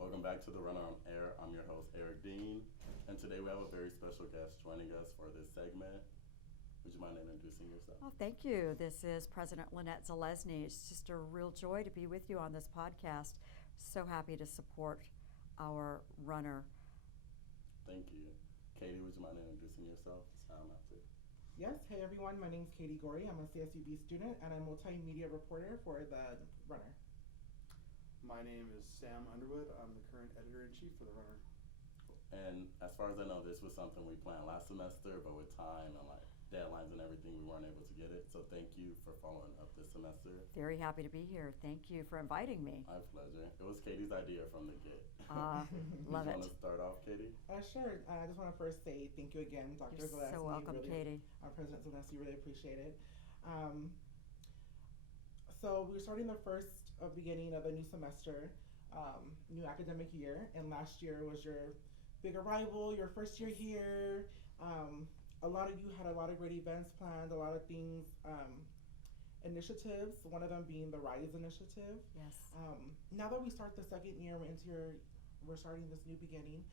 Welcome back to the Runner on Air. I'm your host, Eric Dean, and today we have a very special guest joining us for this segment. Would you mind introducing yourself? Oh, thank you. This is President Lynnette Zelezny. It's just a real joy to be with you on this podcast. So happy to support our runner. Thank you. Katie, would you mind introducing yourself? After. Yes, hey everyone, my name is Katie Gorey. I'm a CSUB student and I'm a multimedia reporter for The Runner. My name is Sam Underwood. I'm the current editor-in-chief for The Runner. And as far as I know, this was something we planned last semester, but with time and deadlines and everything, we weren't able to get it. So thank you for following up this semester. Very happy to be here. Thank you for inviting me. My pleasure. It was Katie's idea from the get. Love you it. Want to start off, Katie? Sure. I just want to first say thank you again, Dr. You're Zelezny. so welcome, Katie. President Zelezny, really appreciate it. So we're starting the first beginning of a new semester, new academic year, and last year was your big arrival, your first year here. A lot of you had a lot of great events planned, a lot of things, initiatives, one of them being the RISE initiative. Yes. Now that we start the second year, we're starting this new beginning,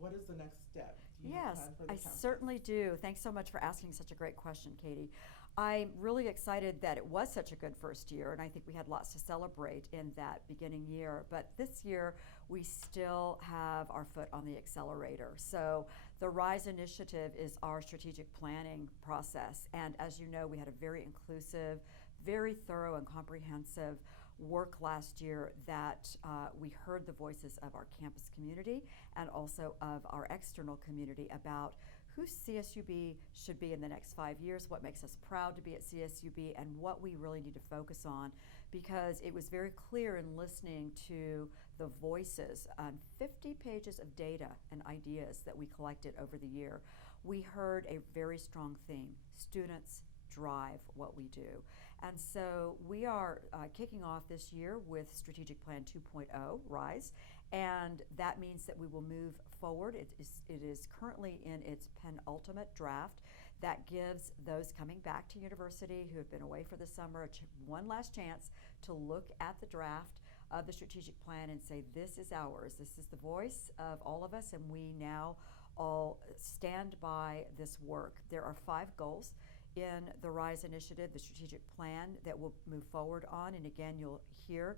what is the next step? Do you have a Yes, plan for the I campus? certainly do. Thanks so much for asking such a great question, Katie. I'm really excited that it was such a good first year, and I think we had lots to celebrate in that beginning year. But this year, we still have our foot on the accelerator. So the RISE initiative is our strategic planning process. And as you know, we had a very inclusive, very thorough and comprehensive work last year that we heard the voices of our campus community and also of our external community about who CSUB should be in the next 5 years, what makes us proud to be at CSUB, and what we really need to focus on, because it was very clear in listening to the voices on 50 pages of data and ideas that we collected over the year. We heard a very strong theme: students drive what we do. And so we are kicking off this year with Strategic Plan 2.0, RISE, and that means that we will move forward. It is currently in its penultimate draft that gives those coming back to university who have been away for the summer one last chance to look at the draft of the strategic plan and say, this is ours, this is the voice of all of us, and we now all stand by this work. There are 5 goals in the RISE initiative, the strategic plan that we'll move forward on. And again, you'll hear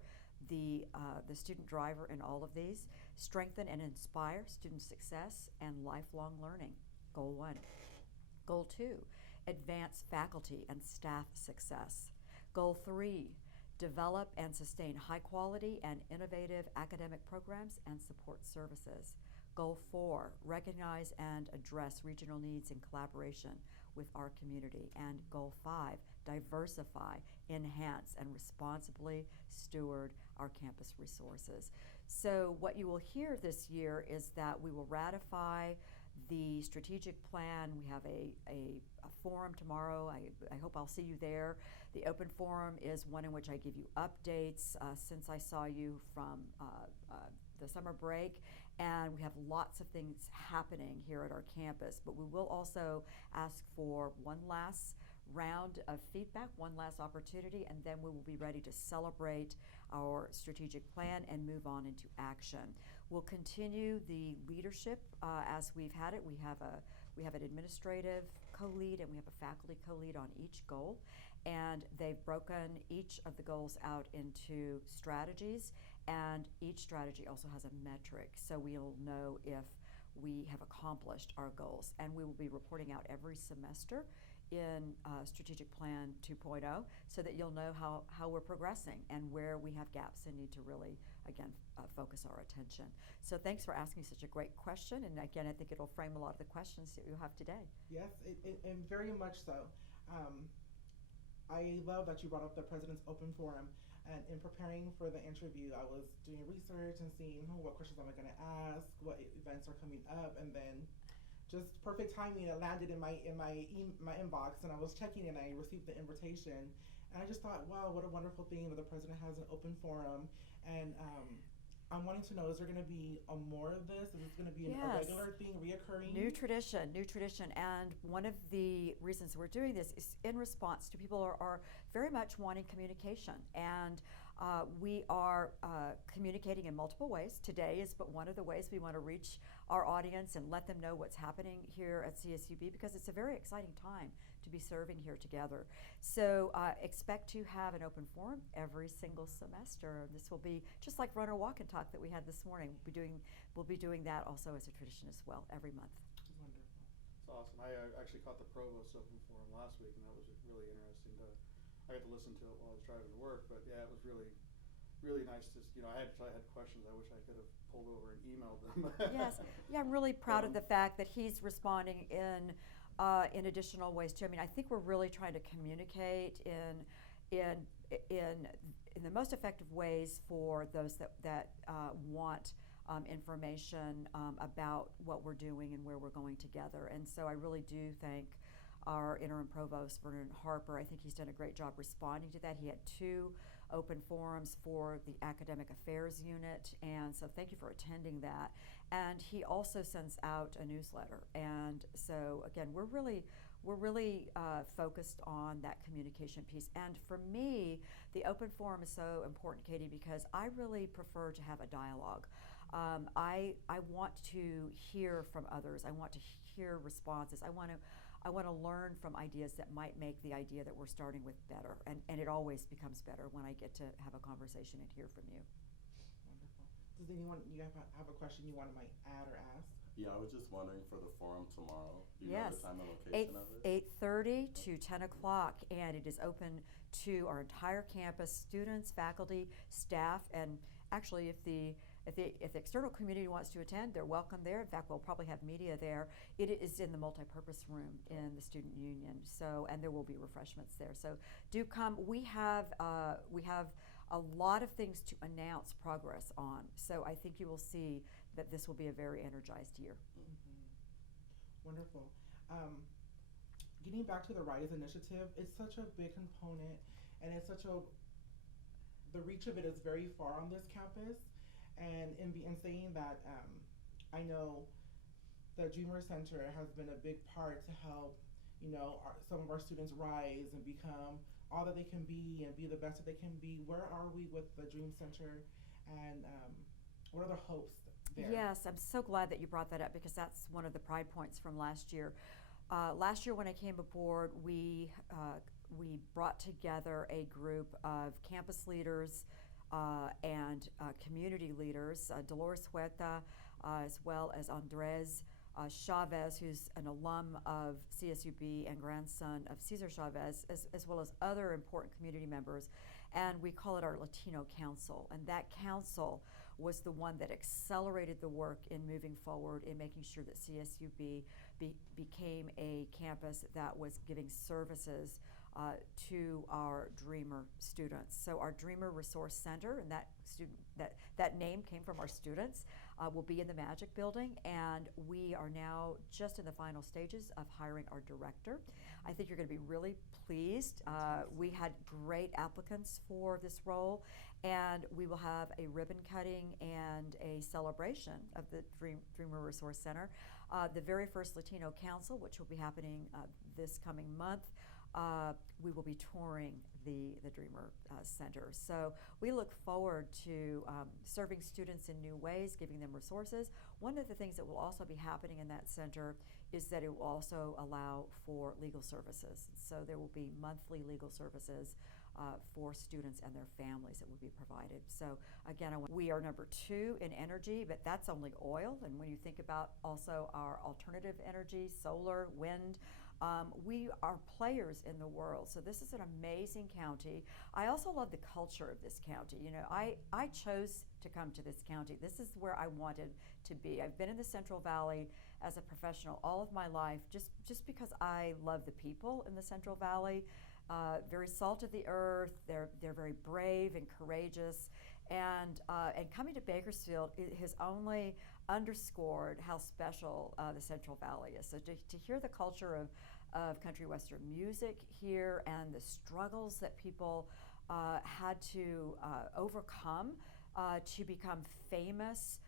the student driver in all of these: strengthen and inspire student success and lifelong learning, goal 1. Goal 2, advance faculty and staff success. Goal 3, develop and sustain high quality and innovative academic programs and support services. Goal 4, recognize and address regional needs in collaboration with our community. And Goal 5, diversify, enhance, and responsibly steward our campus resources. So what you will hear this year is that we will ratify the strategic plan. We have a forum tomorrow. I hope I'll see you there. The open forum is one in which I give you updates since I saw you from the summer break, and we have lots of things happening here at our campus, but we will also ask for one last round of feedback, one last opportunity, and then we will be ready to celebrate our strategic plan and move on into action. We'll continue the leadership as we've had it. We have an administrative co-lead and we have a faculty co-lead on each goal, and they've broken each of the goals out into strategies, and each strategy also has a metric, so we'll know if we have accomplished our goals. And we will be reporting out every semester in Strategic Plan 2.0 so that you'll know how we're progressing and where we have gaps and need to really, again, focus our attention. So thanks for asking such a great question, and again, I think it'll frame a lot of the questions that you have today. Yes, and very much so. I love that you brought up the President's Open Forum, and in preparing for the interview, I was doing research and seeing what questions am I going to ask, what events are coming up, and then just perfect timing, it landed in my inbox, and I was checking and I received the invitation, and I just thought, wow, what a wonderful thing that the President has an open forum, and I'm wanting to know, is there going to be more of this? Is this going to be a Yes. regular thing, reoccurring? New tradition. And one of the reasons we're doing this is in response to people are very much wanting communication. And we are communicating in multiple ways. Today is but one of the ways we want to reach our audience and let them know what's happening here at CSUB, because it's a very exciting time to be serving here together. So expect to have an open forum every single semester. This will be just like Runner Walk and Talk that we had this morning. We'll be doing that also as a tradition as well every month. Wonderful. It's awesome. I actually caught the Provost Open Forum last week, and that was really interesting. I got to listen to it while I was driving to work, but yeah, it was really, really nice to, I had questions. I wish I could have pulled over and emailed them. Yes, yeah, I'm really proud of the fact that he's responding in additional ways too. I mean, I think we're really trying to communicate in the most effective ways for those that want information about what we're doing and where we're going together. And so I really do thank our interim provost, Vernon Harper. I think he's done a great job responding to that. He had 2 open forums for the academic affairs unit, and so thank you for attending that. And he also sends out a newsletter, and so again, we're really focused on that communication piece. And for me, the open forum is so important, Katie, because I really prefer to have a dialogue. I want to hear from others. I want to hear responses. I want to learn from ideas that might make the idea that we're starting with better. And it always becomes better when I get to have a conversation and hear from you. Wonderful. Does anyone, you have a question you want to might add or ask? Yeah, I was just wondering for the forum tomorrow. Do you Yes. know the time and location of it? 8:30 to 10 o'clock, and it is open to our entire campus, students, faculty, staff, and actually if the external community wants to attend, they're welcome there. In fact, we'll probably have media there. It is in the multipurpose room in the student union. So, and there will be refreshments there. So, do come. We have a lot of things to announce progress on. So, I think you will see that this will be a very energized year. Mm-hmm. Wonderful. Getting back to the Rise Initiative, it's such a big component, and it's the reach of it is very far on this campus. And in saying that, I know the Dreamer Center has been a big part to help, some of our students rise and become all that they can be and be the best that they can be. Where are we with the Dream Center, and what are the hopes there? Yes, I'm so glad that you brought that up, because that's one of the pride points from last year. Last year when I came aboard, we brought together a group of campus leaders and community leaders, Dolores Huerta, as well as Andres Chavez, who's an alum of CSUB and grandson of Cesar Chavez, as well as other important community members. And we call it our Latino Council. And that council was the one that accelerated the work in moving forward in making sure that CSUB became a campus that was giving services to our Dreamer students. So our Dreamer Resource Center, and that name came from our students, will be in the Magic Building, and we are now just in the final stages of hiring our director. I think you're going to be really pleased. We had great applicants for this role, and we will have a ribbon cutting and a celebration of the Dreamer Resource Center. The very first Latino Council, which will be happening this coming month, we will be touring the Dreamer Center. So we look forward to serving students in new ways, giving them resources. One of the things that will also be happening in that center is that it will also allow for legal services. So there will be monthly legal services for students and their families that will be provided. So again, we are number 2 in energy, but that's only oil. And when you think about also our alternative energy, solar, wind, we are players in the world. So this is an amazing county. I also love the culture of this county. I chose to come to this county. This is where I wanted to be. I've been in the Central Valley as a professional all of my life, just because I love the people in the Central Valley. Very salt of the earth. They're very brave and courageous. And coming to Bakersfield, it has only underscored how special the Central Valley is. So to hear the culture of country western music here, and the struggles that people had to overcome to become famous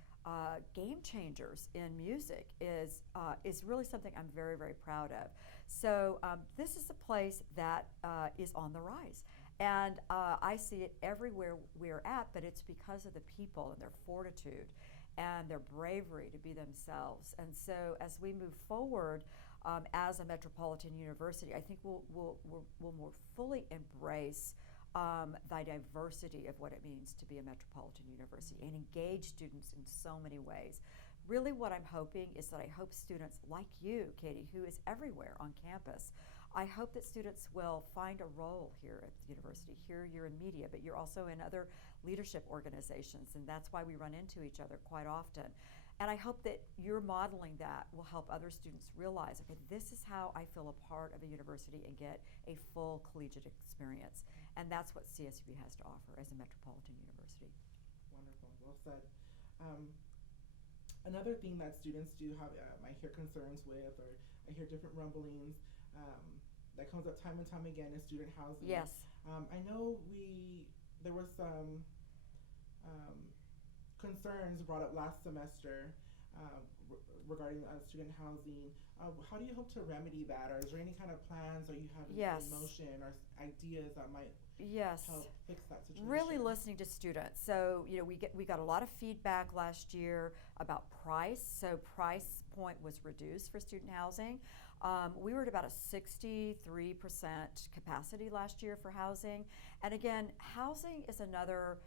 game changers in music is really something I'm very, very proud of. So this is a place that is on the rise. And I see it everywhere we're at, but it's because of the people and their fortitude and their bravery to be themselves. And so as we move forward as a metropolitan university, I think we'll more fully embrace the diversity of what it means to be a metropolitan university and engage students in so many ways. Really what I'm hoping is that I hope students like you, Katie, who is everywhere on campus, I hope that students will find a role here at the university. Here you're in media, but you're also in other leadership organizations, and that's why we run into each other quite often. And I hope that your modeling that will help other students realize, okay, this is how I feel a part of a university and get a full collegiate experience. And that's what CSUB has to offer as a metropolitan university. Wonderful, well said. Another thing that students do have, I hear concerns with, or I hear different rumblings, that comes up time and time again is student housing. Yes. I know there was some concerns brought up last semester regarding student housing. How do you hope to remedy that, or is there any kind of plans, or you have Yes. in motion, or ideas that might Yes. help fix that situation? Really listening to students. So, we got a lot of feedback last year about price. So price point was reduced for student housing. We were at about a 63% capacity last year for housing. And again, housing is another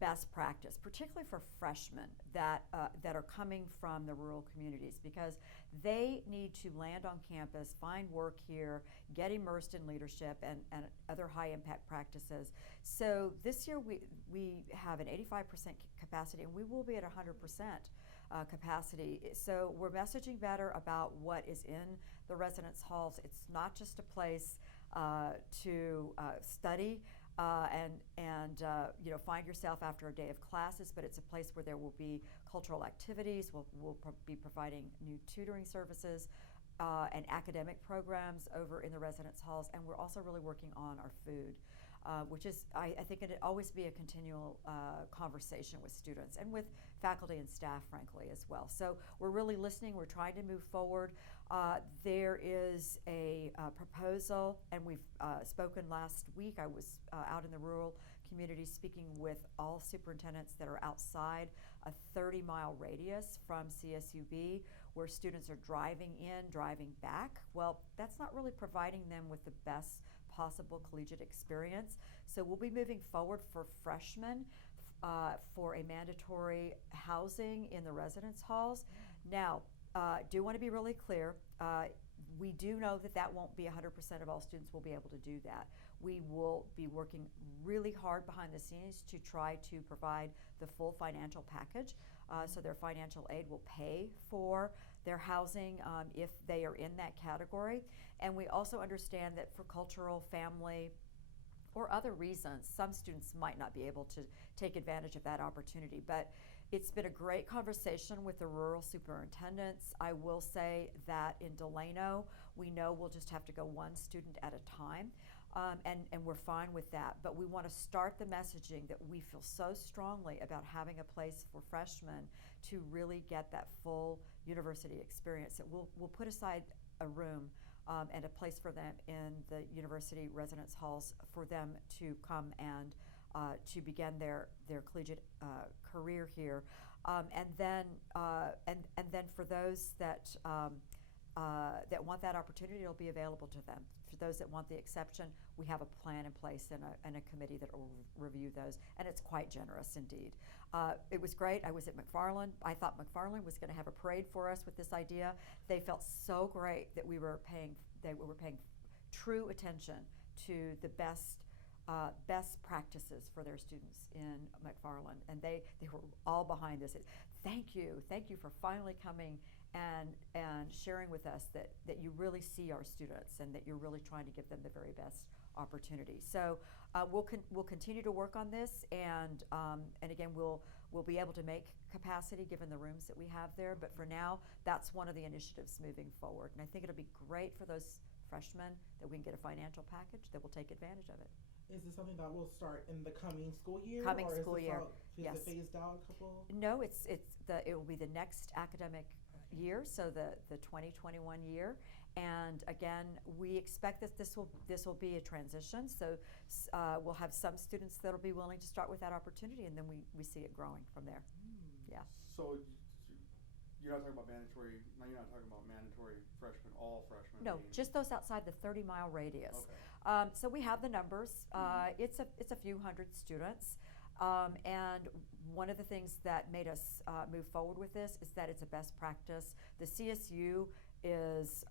best practice, particularly for freshmen that are coming from the rural communities, because they need to land on campus, find work here, get immersed in leadership and other high impact practices. So this year we have an 85% capacity, and we will be at 100% capacity. So we're messaging better about what is in the residence halls. It's not just a place to study and find yourself after a day of classes, but it's a place where there will be cultural activities. We'll be providing new tutoring services and academic programs over in the residence halls, and we're also really working on our food, which is, I think it'd always be a continual conversation with students and with faculty and staff, frankly, as well. So we're really listening. We're trying to move forward. There is a proposal, and we've spoken last week. I was out in the rural community speaking with all superintendents that are outside a 30-mile radius from CSUB, where students are driving in, driving back. Well, that's not really providing them with the best possible collegiate experience. So we'll be moving forward for freshmen for a mandatory housing in the residence halls. Now, do want to be really clear, we do know that won't be 100% of all students will be able to do that. We will be working really hard behind the scenes to try to provide the full financial package. So their financial aid will pay for their housing if they are in that category. And we also understand that for cultural, family, or other reasons, some students might not be able to take advantage of that opportunity. But it's been a great conversation with the rural superintendents. I will say that in Delano, we know we'll just have to go one student at a time, and we're fine with that. But we want to start the messaging that we feel so strongly about having a place for freshmen to really get that full university experience. That we'll put aside a room and a place for them in the university residence halls for them to come and to begin their collegiate career here, and then for those that want that opportunity, it'll be available to them. For those that want the exception, we have a plan in place and a committee that will review those, and it's quite generous indeed. It was great. I was at McFarland. I thought McFarland was going to have a parade for us with this idea. They felt so great that we were paying true attention to the best practices for their students in McFarland, and they were all behind this. Thank you for finally coming and sharing with us that you really see our students and that you're really trying to give them the very best opportunity. So we'll continue to work on this, and again we'll be able to make capacity given the rooms that we have there. But for now, that's one of the initiatives moving forward, and I think it'll be great for those freshmen that we can get a financial package that will take advantage of it. Is this something that will start in the coming school year? Coming or school is this year, All, is yes. it phased out a couple? No, it will be the next academic year, so the 2021 year. And again, we expect that this will be a transition. So we'll have some students that will be willing to start with that opportunity, and then we see it growing from there. Yeah. So you're not talking about mandatory. No, you're not talking about mandatory freshmen, all freshmen. No, being- just those outside the 30-mile radius. Okay. So we have the numbers. It's a few hundred students. And one of the things that made us move forward with this is that it's a best practice. The CSU is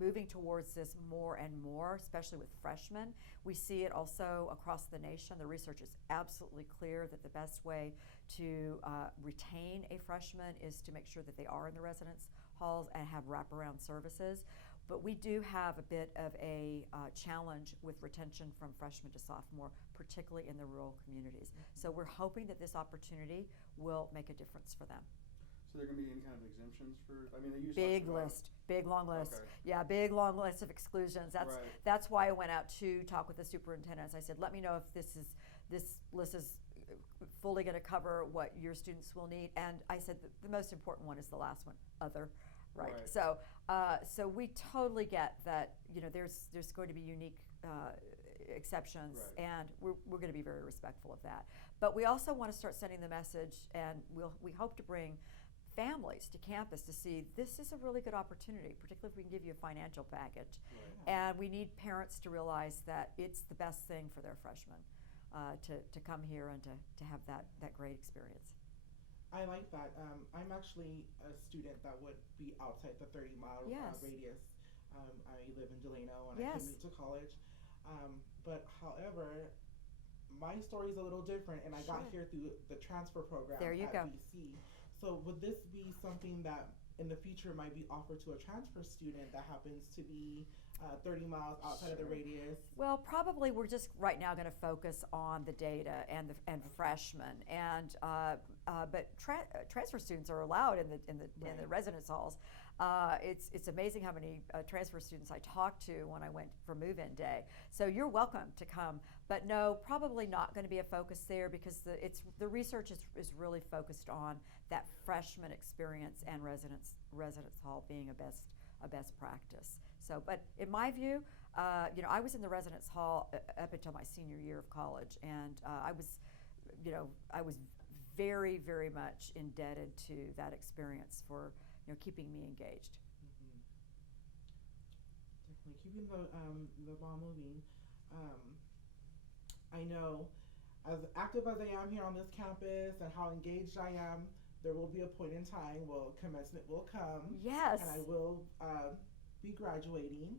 moving towards this more and more, especially with freshmen. We see it also across the nation. The research is absolutely clear that the best way to retain a freshman is to make sure that they are in the residence halls and have wraparound services. But we do have a bit of a challenge with retention from freshman to sophomore, particularly in the rural communities. So we're hoping that this opportunity will make a difference for them. So there going to be any kind of exemptions for? I mean, they usually Big list, big long list. Okay. Yeah, big long list of exclusions. Right. That's why I went out to talk with the superintendents. I said, let me know if this list is fully going to cover what your students will need. And I said the most important one is the last one, other. Right. Right. So we totally get that. There's going to be unique exceptions, Right. and we're going to be very respectful of that. But we also want to start sending the message, and we hope to bring families to campus to see this is a really good opportunity, particularly if we can give you a financial package. Right. And we need parents to realize that it's the best thing for their freshmen to come here and to have that great experience. I like that. I'm actually a student that would be outside the 30-mile Yes. radius. I live in Delano and Yes. I commute to college. But however, my story is a little different, and I got Sure. here through the transfer program There you at go. BC. So would this be something that in the future might be offered to a transfer student that happens to be 30 miles outside of the Sure. radius? Well, probably we're just right now going to focus on the data and freshmen, and but transfer students are allowed in the Right. residence halls. It's amazing how many transfer students I talked to when I went for move-in day. So you're welcome to come, but no, probably not going to be a focus there because the research is really focused on that freshman experience and residence hall being a best practice. So, but in my view, I was in the residence hall up until my senior year of college, and I was very, very much indebted to that experience for keeping me engaged. Mm-hmm. Definitely keeping the ball moving. I know, as active as I am here on this campus and how engaged I am, there will be a point in time where commencement will come. Yes. And I will be graduating.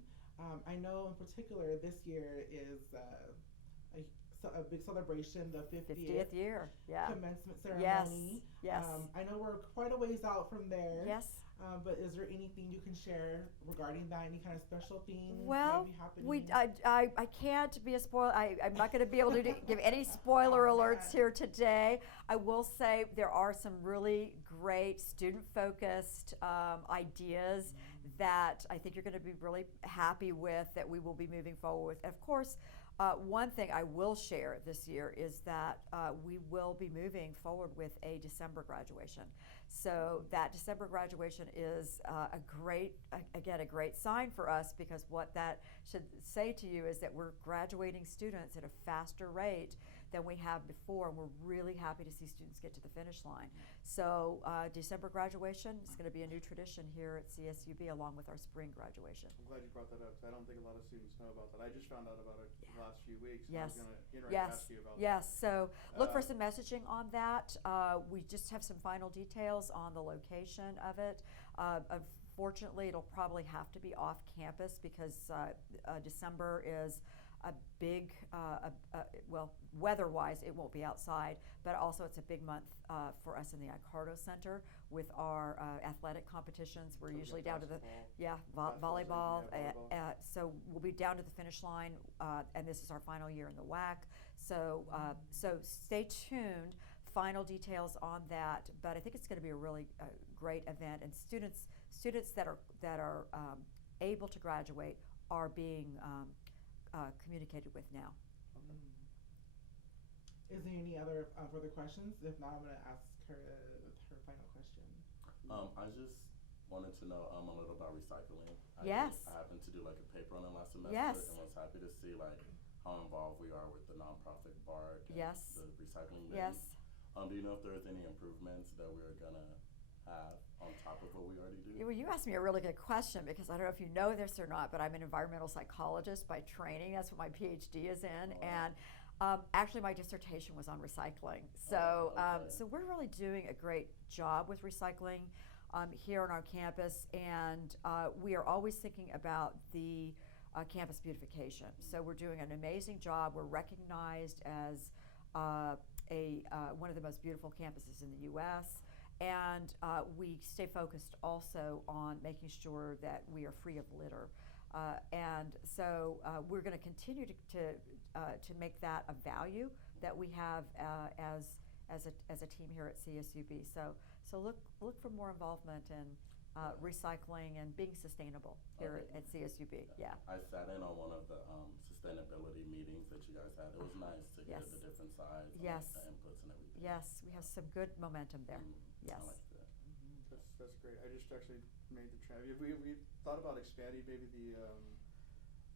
I know in particular this year is a big celebration, the 50th year. Yeah. commencement Yes. ceremony. Yes. I know we're quite a ways out from there. Yes. But is there anything you can share regarding that? Any kind of special things Well, maybe happening? I can't be a spoiler. I'm not going to be able to give any spoiler alerts here today. I will say there are some really great student-focused ideas that I think you're going to be really happy with, that we will be moving forward with. And of course, one thing I will share this year is that we will be moving forward with a December graduation. So that December graduation is a great sign for us, because what that should say to you is that we're graduating students at a faster rate than we have before, and we're really happy to see students get to the finish line. So December graduation is going to be a new tradition here at CSUB, along with our spring graduation. I'm glad you brought that up, 'cause I don't think a lot of students know about that. I just found out about it the last few weeks. And Yes. I was going to Yes. ask you about Yes. So look for Uh, some messaging on that. We just have some final details on the location of it. Unfortunately, it'll probably have to be off campus because December is a big, well, weather-wise, it won't be outside, but also it's a big month for us in the Icardo Center with our athletic competitions. We're So we usually got down to the basketball. volleyball. Basketball's in, So we'll be down to the finish line, and this is our final year in the WAC. So stay tuned. Final details on that, but I think it's going to be a really great event, and students that are able to graduate are being communicated with now. Okay. Is there any other further questions? If not, I'm going to ask her her final question. I just wanted to know a little about recycling. Yes. I happened to do like a paper on it last semester, Yes. and was happy to see like how involved we are with the nonprofit BARC and Yes. the recycling bin. Yes. Do you know if there's any improvements that we're gonna have on top of what we already do? Well, you asked me a really good question because I don't know if you know this or not, but I'm an environmental psychologist by training. That's what my PhD is in, Oh, wow. and actually my dissertation was on recycling. So, okay. so we're really doing a great job with recycling here on our campus, and we are always thinking about the campus beautification. So we're doing an amazing job. We're recognized as one of the most beautiful campuses in the U.S. And we stay focused also on making sure that we are free of litter. And so we're going to continue to make that a value that we have as a team here at CSUB. So look for more involvement in recycling and being sustainable here Okay. at CSUB. Yeah. I sat in on one of the sustainability meetings that you guys had. It was nice to hear Yes. the different sides, Yes. the inputs and everything. Yes, we have some good momentum there. Yes. I like that. That's great. I just actually made the we thought about expanding maybe the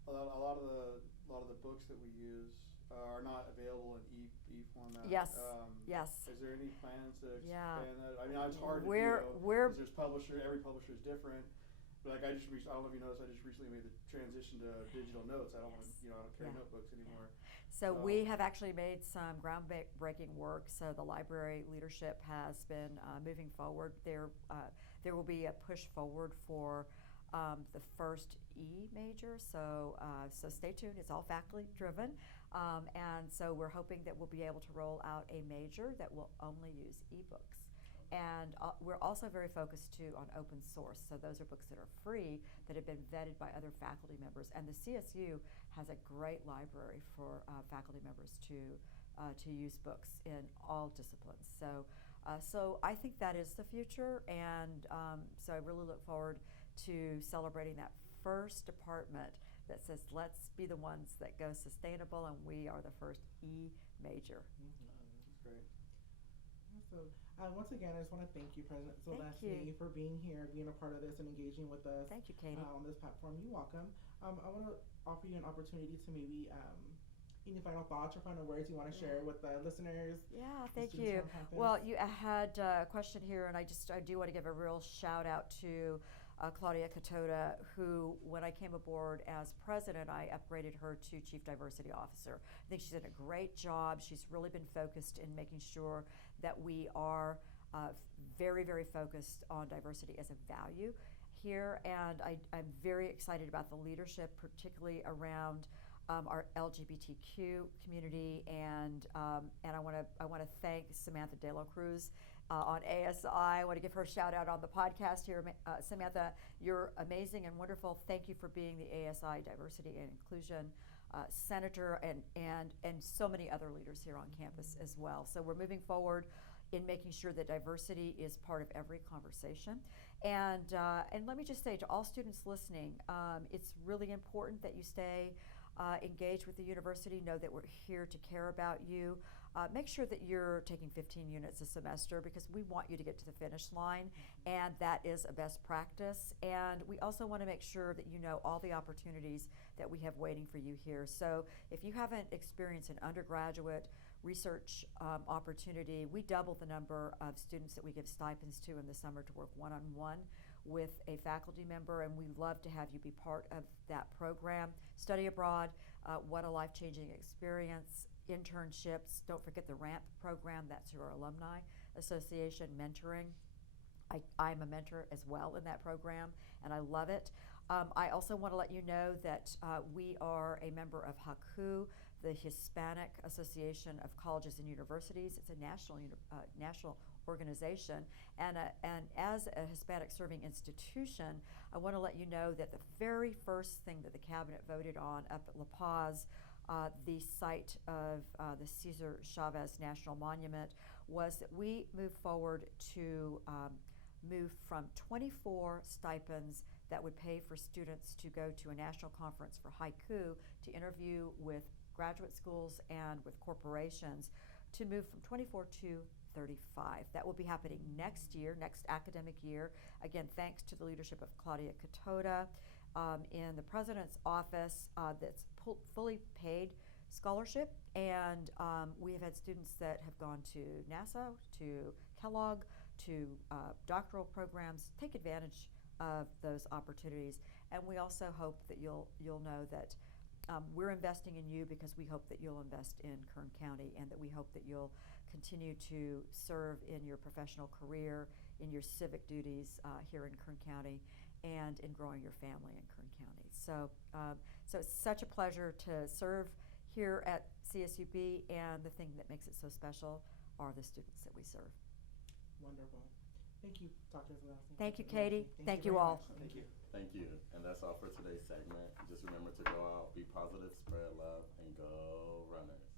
a lot of the books that we use are not available in e format. Yes. Yes. Is there any plans to expand Yeah. that? I mean, it's hard We're- to do. we're- 'Cause every publisher is different. But like I don't know if you noticed, I just recently made the transition to digital notes. I don't want to, I don't carry Yeah. notebooks anymore. So we have actually made some groundbreaking work. So the library leadership has been moving forward. There will be a push forward for the first E major. So stay tuned. It's all faculty driven, and so we're hoping that we'll be able to roll out a major that will only use ebooks. And we're also very focused too on open source. So those are books that are free that have been vetted by other faculty members. And the CSU has a great library for faculty members to use books in all disciplines. So I think that is the future, and so I really look forward to celebrating that first department that says let's be the ones that go sustainable, and we are the first E major. That's great. So once again, I just want to thank you, President Thank you. Zelezny, for being here, being a part of this, and engaging with us Thank you, Katie. on this platform. You're welcome. I want to offer you an opportunity to maybe any final thoughts or final words you want to share with the listeners. Yeah, the thank students you. on campus. Well, you had a question here, and I do want to give a real shout out to Claudia Katota, who, when I came aboard as president, I upgraded her to Chief Diversity Officer. I think she's done a great job. She's really been focused in making sure that we are very, very focused on diversity as a value here, and I'm very excited about the leadership, particularly around our LGBTQ community, and I want to thank Samantha De La Cruz on ASI. I want to give her a shout out on the podcast here. Samantha, you're amazing and wonderful. Thank you for being the ASI Diversity and Inclusion Senator, and so many other leaders here on campus as well. So we're moving forward in making sure that diversity is part of every conversation. And let me just say to all students listening, it's really important that you stay engaged with the university. Know that we're here to care about you. Make sure that you're taking 15 units a semester, because we want you to get to the finish line, and that is a best practice. And we also want to make sure that you know all the opportunities that we have waiting for you here. So if you haven't experienced an undergraduate research opportunity, we double the number of students that we give stipends to in the summer to work one-on-one with a faculty member, and we love to have you be part of that program. Study abroad, what a life-changing experience. Internships, don't forget the RAMP program, that's your alumni association mentoring. I'm a mentor as well in that program, and I love it. I also want to let you know that we are a member of HACU, the Hispanic Association of Colleges and Universities. It's a national organization, and as a Hispanic serving institution, I want to let you know that the very first thing that the cabinet voted on up at La Paz, the site of the Cesar Chavez National Monument, was that we move forward to move from 24 stipends that would pay for students to go to a national conference for haiku to interview with graduate schools and with corporations, to move from 24 to 35. That will be happening next year, next academic year. Again, thanks to the leadership of Claudia Katota in the president's office, that's fully paid scholarship. And we have had students that have gone to NASA, to Kellogg, to doctoral programs. Take advantage of those opportunities. And we also hope that you'll know that we're investing in you because we hope that you'll invest in Kern County, and that we hope that you'll continue to serve in your professional career, in your civic duties here in Kern County, and in growing your family in Kern County. So, so it's such a pleasure to serve here at CSUB, and the thing that makes it so special are the students that we serve. Wonderful. Thank you, Dr. Zelezny. Thank you, Katie. Thank you very all. much. Thank you. Thank you. And that's all for today's segment. Just remember to go out, be positive, spread love, and go runners.